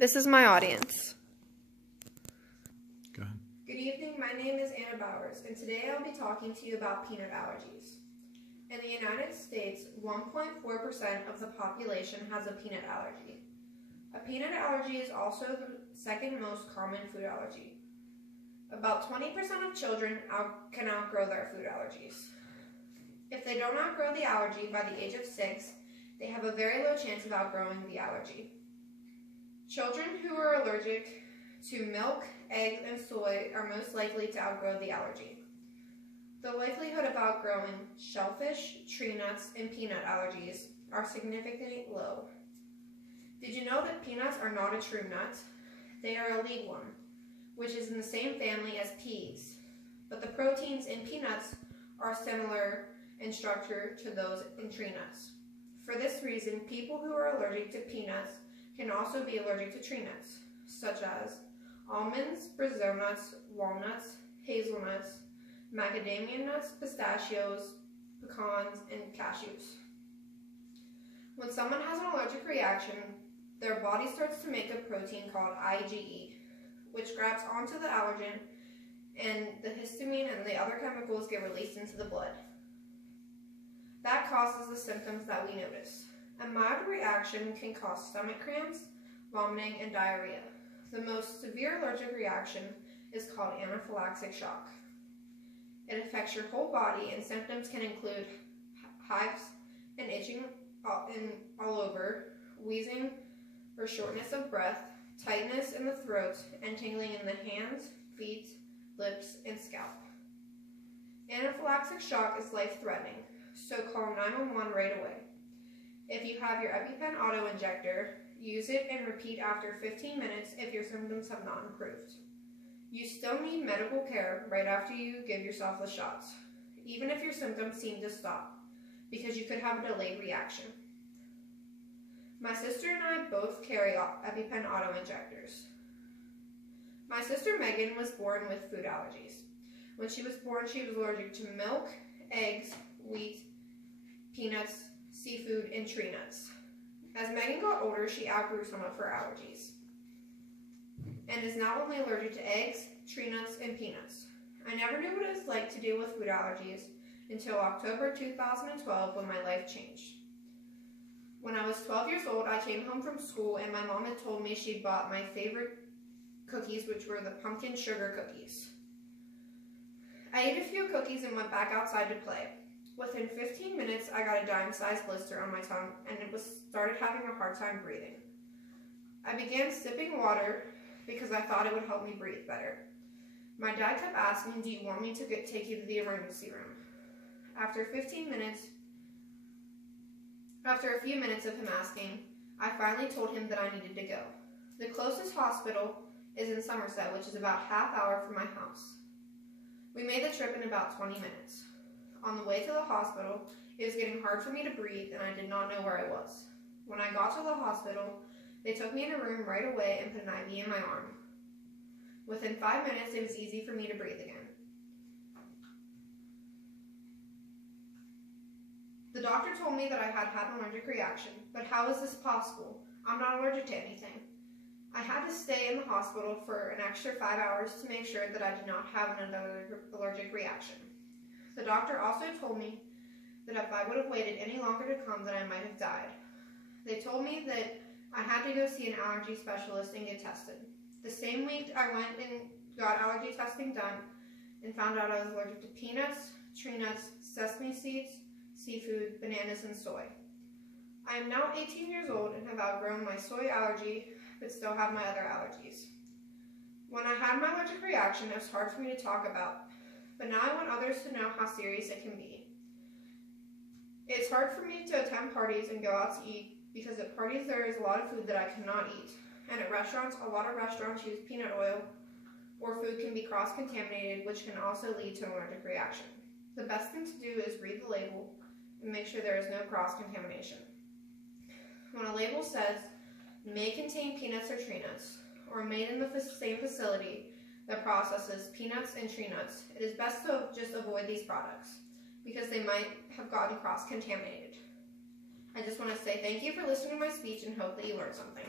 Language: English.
This is my audience. Go ahead. Good evening, my name is Anna Bowers, and today I'll be talking to you about peanut allergies. In the United States, 1.4% of the population has a peanut allergy. A peanut allergy is also the second most common food allergy. About 20% of children can outgrow their food allergies. If they don't outgrow the allergy by the age of 6, they have a very low chance of outgrowing the allergy. Children who are allergic to milk, eggs, and soy are most likely to outgrow the allergy. The likelihood of outgrowing shellfish, tree nuts, and peanut allergies are significantly low. Did you know that peanuts are not a true nut? They are a legume, which is in the same family as peas, but the proteins in peanuts are similar in structure to those in tree nuts. For this reason, people who are allergic to peanuts can also be allergic to tree nuts, such as almonds, Brazil nuts, walnuts, hazelnuts, macadamia nuts, pistachios, pecans, and cashews. When someone has an allergic reaction, their body starts to make a protein called IgE, which grabs onto the allergen, and the histamine and the other chemicals get released into the blood. That causes the symptoms that we notice. A mild reaction can cause stomach cramps, vomiting, and diarrhea. The most severe allergic reaction is called anaphylactic shock. It affects your whole body, and symptoms can include hives and itching all over, wheezing or shortness of breath, tightness in the throat, and tingling in the hands, feet, lips, and scalp. Anaphylactic shock is life-threatening, so call 911 right away. If you have your EpiPen auto-injector, use it and repeat after 15 minutes if your symptoms have not improved. You still need medical care right after you give yourself the shots, even if your symptoms seem to stop, because you could have a delayed reaction. My sister and I both carry EpiPen auto-injectors. My sister Megan was born with food allergies. When she was born, she was allergic to milk, eggs, wheat, peanuts, seafood, and tree nuts. As Megan got older, she outgrew some of her allergies and is now only allergic to eggs, tree nuts, and peanuts. I never knew what it was like to deal with food allergies until October 2012 when my life changed. When I was 12 years old, I came home from school and my mom had told me she'd bought my favorite cookies, which were the pumpkin sugar cookies. I ate a few cookies and went back outside to play. Within 15 minutes, I got a dime-sized blister on my tongue and started having a hard time breathing. I began sipping water because I thought it would help me breathe better. My dad kept asking, "Do you want me to take you to the emergency room?" After a few minutes of him asking, I finally told him that I needed to go. The closest hospital is in Somerset, which is about half hour from my house. We made the trip in about 20 minutes. On the way to the hospital, it was getting hard for me to breathe and I did not know where I was. When I got to the hospital, they took me in a room right away and put an IV in my arm. Within 5 minutes, it was easy for me to breathe again. The doctor told me that I had an allergic reaction, but how is this possible? I'm not allergic to anything. I had to stay in the hospital for an extra 5 hours to make sure that I did not have another allergic reaction. The doctor also told me that if I would have waited any longer to come, that I might have died. They told me that I had to go see an allergy specialist and get tested. The same week, I went and got allergy testing done and found out I was allergic to peanuts, tree nuts, sesame seeds, seafood, bananas, and soy. I am now 18 years old and have outgrown my soy allergy, but still have my other allergies. When I had my allergic reaction, it was hard for me to talk about, but now I want others to know how serious it can be. It's hard for me to attend parties and go out to eat because at parties there is a lot of food that I cannot eat, and at restaurants, a lot of restaurants use peanut oil, or food can be cross-contaminated, which can also lead to an allergic reaction. The best thing to do is read the label and make sure there is no cross-contamination. When a label says, may contain peanuts or tree nuts, or made in the same facility that processes peanuts and tree nuts, it is best to just avoid these products because they might have gotten cross-contaminated. I just want to say thank you for listening to my speech and hope that you learned something.